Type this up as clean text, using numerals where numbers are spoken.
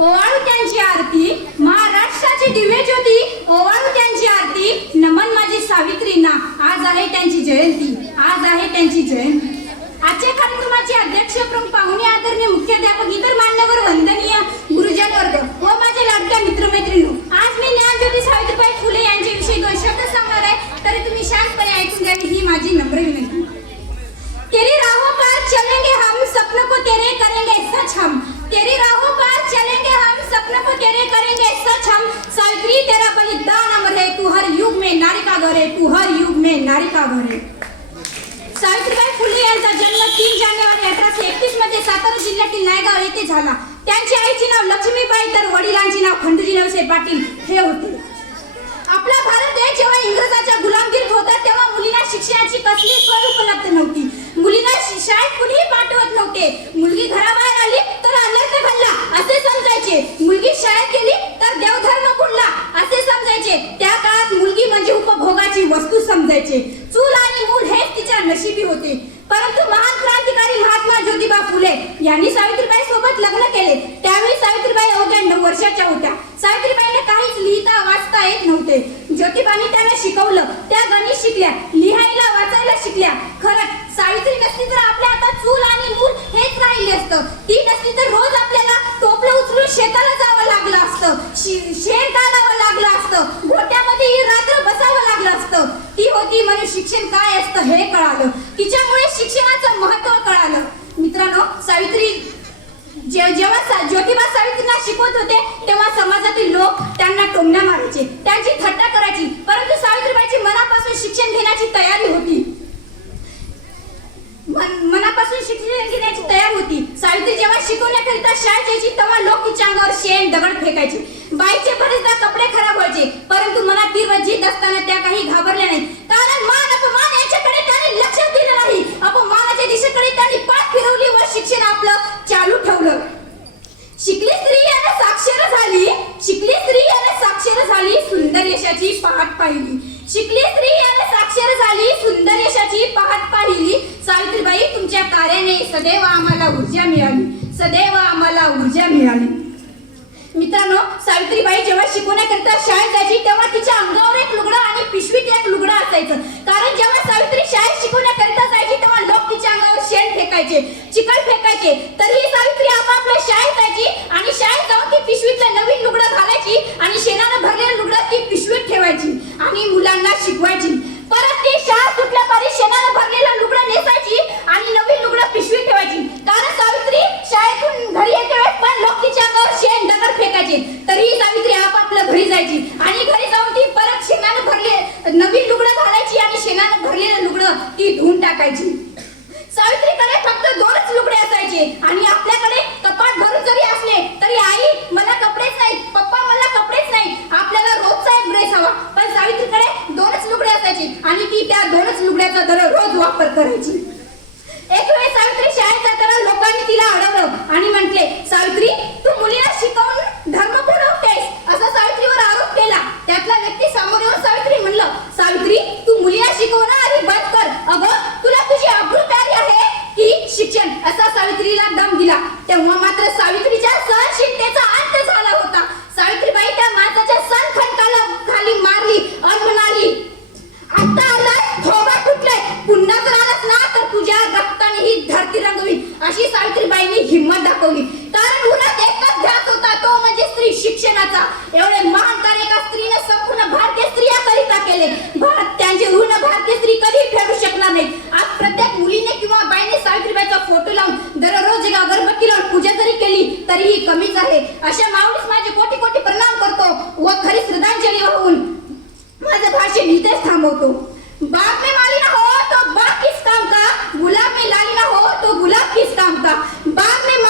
ओवाळू त्यांची आरती, महाराष्ट्राची दिव्य ज्योती ओवाळू त्यांची आरती. नमन माझी सावित्रींना, आज आहे त्यांची जयंती, आज आहे त्यांची जयंती. आजच्या कार्यक्रमाचे अध्यक्ष, प्रमुख पाहुणे, आदरणीय मुख्याध्यापक, इतर मान्यवर, वंदनीय गुरुजन वर्ग व माझे लाडक्या मित्रमैत्रिणींनो, आज मी ज्ञानज्योती सावित्रीबाई फुले यांच्याविषयी 2 शब्द सांगणार आहे, तरी तुम्ही शांतपणे ऐकून घ्यावी ही माझी नम्र विनंती. तेरी राहों पर चलेंगे हम, सपनों को तेरे करेंगे सच हम. तेरी राहों पर चलेंगे हम, सपनों को तेरे करेंगे सच हम. सावित्री तेरा बलिदान अमर है, तू हर युग में नारी का गौर है, तू हर युग में नारी का गौर है. सावित्रीबाई फुले यांचा जन्म 3 जानेवारी 1831 मध्ये सातारा जिल्ह्यातील नायगाव येथे झाला. त्यांच्या आईचे नाव लक्ष्मीबाई तर वडिलांचे नाव खंडूजी नवसे पाटील हे होते. आपला भारत देश जेव्हा इंग्रजाच्या गुलामगिरीत होता तेव्हा मुलींना शिक्षणाची कसली सोय उपलब्ध नव्हती. मुलींना शाळेत कुणीही पाठवत नव्हते. मुलगी घराबाहेर आली तर अनर्थ घडला असे समजायचे. मुलगी शाळेत गेली तर देवधर्म बुडला असे समजायचे. त्या काळात मुलगी म्हणजे उपभोगाची वस्तू समजायचे. चूल आणि मूल हेच तिच्या नशिबी होते. परंतु महान क्रांतिकारी महात्मा ज्योतिबा फुले यांनी सावित्रीबाई सोबत लग्न केले. त्यावेळी सावित्रीबाई अवघ्या 9 वर्षाच्या होत्या. सावित्रीबाईंना काहीच लिहिता वाचता येत नव्हते. ज्योतिबांनी त्यांना शिकवलं. त्या गणित शिकल्या, लिहायला वाचायला शिकल्या. खरंच सावित्री नसती तर आपल्या आता चूल आणि मूल हेच राहिले असतं. ती नसती तर रोज आपल्याला टोपलं उचलून शेताला जावं लागलं असतं, शेण काढावं लागलं असतं, गोट्यामध्ये ही रात्र बसावं लागलं असतं. ती होती म्हणून शिक्षण काय असतं हे कळालं. तिच्यामुळे शिक्षणाचं महत्त्व कळालं. मित्रांनो, सावित्री जेव्हा ज्योतिबा सावित्रींना शिकवत होते तेव्हा समाजातील लोक त्यांना टोमण्या मारायचे, त्यांची थट्टा करायची. परंतु सावित्रीबाईंची मनापासून शिक्षण घेण्याची तयारी होती. मनापासून शिक्षण घेण्याची तयार होती. सावित्री जेव्हा शिकवण्याकरिता शाळेत यायची तेव्हा लोक तिच्या अंगावर शेण दगड फेकायचे. बाईचे बरेचदा कपडे खराब व्हायचे. परंतु मनात तीव्र जिद्द असताना त्या काही घाबरल्या नाही. कारण मान अपमान याच्याकडे त्यांनी लक्ष दिलं नाही. अपमानाच्या दिशेकडे त्यांनी पाठ फिरवली व शिक्षण आपलं चालू ठेवलं. शिकली स्त्री आणि साक्षर झाली, शिकली स्त्री आणि साक्षर झाली, सुंदर यशाची पहाट पाहिली. शिकली स्त्री आणि साक्षर झाली, सुंदर यशाची पहाट पाहिली. सावित्रीबाई तुमच्या कार्याने सदैव आम्हाला ऊर्जा मिळाली, सदैव आम्हाला ऊर्जा मिळाली. मित्रांनो, सावित्रीबाई जेव्हा शिकवण्याकरिता शाळेत जायची तेव्हा तिच्या अंगावर एक लुगडं आणि पिशवीत एक लुगडं असायचं. कारण जेव्हा सावित्री शाळेत शिकवण्याकरिता जायची तेव्हा लोक तिच्या अंगावर शेण फेकायचे, चिकट फेकायचे. तरीही सावित्री आपापल्या शाळेत जायची आणि शाळेत जाऊन ती पिशवीतलं नवीन लुगडं घालायची आणि शेणानं भरलेलं लुगडं ती पिशवीत ठेवायची आणि मुलांना शिकवायची. परत ती शाळा सुटल्यापारी शेणानं भरलेलं लुगडं नेसायची आणि नवीन लुगडं पिशवीत ठेवायची. कारण सावित्री शाळेतून घरी येते वेळेस पण लोक तिच्या अंगावर शेण दगड फेकायचे. तरीही सावित्री आपापल्या घरी जायची आणि घरी जाऊन ती परत शेणानं भरले नवीन लुगडं घालायची आणि शेणानं भरलेलं लुगडं ती धुवून टाकायची. सावित्रीकडे फक्त 2च लुगडे असायचे आणि आपल्याकडे कपाट भरून जरी असले तरी आई मला कपडेच नाहीत, पप्पा मला कपडेच नाही, आपल्याला रोजचा एक ड्रेस हवा. पण सावित्रीकडे 2च लुगडे असायचे आणि ती त्या 2च लुगड्याचा दररोज वापर करायची. एक वेळ सावित्री शाळेत जाताना लोकांनी तिला अडवलं आणि म्हटले, सावित्री तू मुलीला शिकवून धर्म बुडवतेस असा सावित्रीवर आरोप केला. त्यातला व्यक्ती समोर येऊन सावित्री म्हणलं, सावित्री तू मुलीला शिकवणं आधी बंद कर. अगं तुला तुझी अब्रू प्यारी आहे की शिक्षण असा सावित्रीला दम दिला. तेव्हा मात्र सावित्रीच्या सहनशीलतेचा अंत झाला होता. सावित्रीबाई त्या माणसाच्या सनखंडाला खाली मारली आणि म्हणाली, आता आलास थोबा तुटले, पुन्हा जर आलास ना तर तुझ्या रक्ताने ही धरती रंगवी. अशी सावित्रीबाईंनी हिंमत दाखवली. कारण उलट एकच ध्यास होता, तो म्हणजे स्त्री शिक्षणाचा. एवढे महान कार्य एका स्त्रीने संपूर्ण भारतीय स्त्रियांकरिता केले. त्यांचे ऋण भारतीय स्त्री कधी फेडू शकणार नाही. आज प्रत्येक मुलीने किंवा बाईने सावित्रीबाईचा फोटो लावून दररोज एक अगरबत्ती लावून पूजा जरी केली तरीही कमीच आहे. अशा माऊलीस माझे कोटी कोटी प्रणाम करतो व खरी श्रद्धांजली वाहून माझं भाषण इथेच थांबवतो. बाग में माली ना हो तो बाग किस काम का, गुलाब में लाली ना हो तो गुलाब किस काम का. बाग में